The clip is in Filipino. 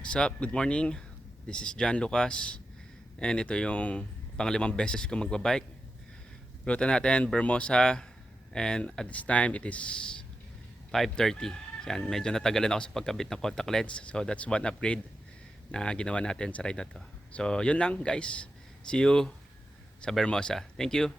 What's up? Good morning. This is John Lucas. And ito yung panglimang beses ko magbabike. Ruta natin, Bermosa. And at this time, it is 5:30. Yan, medyo natagalan ako sa pagkabit ng contact lens. So that's one upgrade na ginawa natin sa ride na to. So yun lang guys. See you sa Bermosa. Thank you.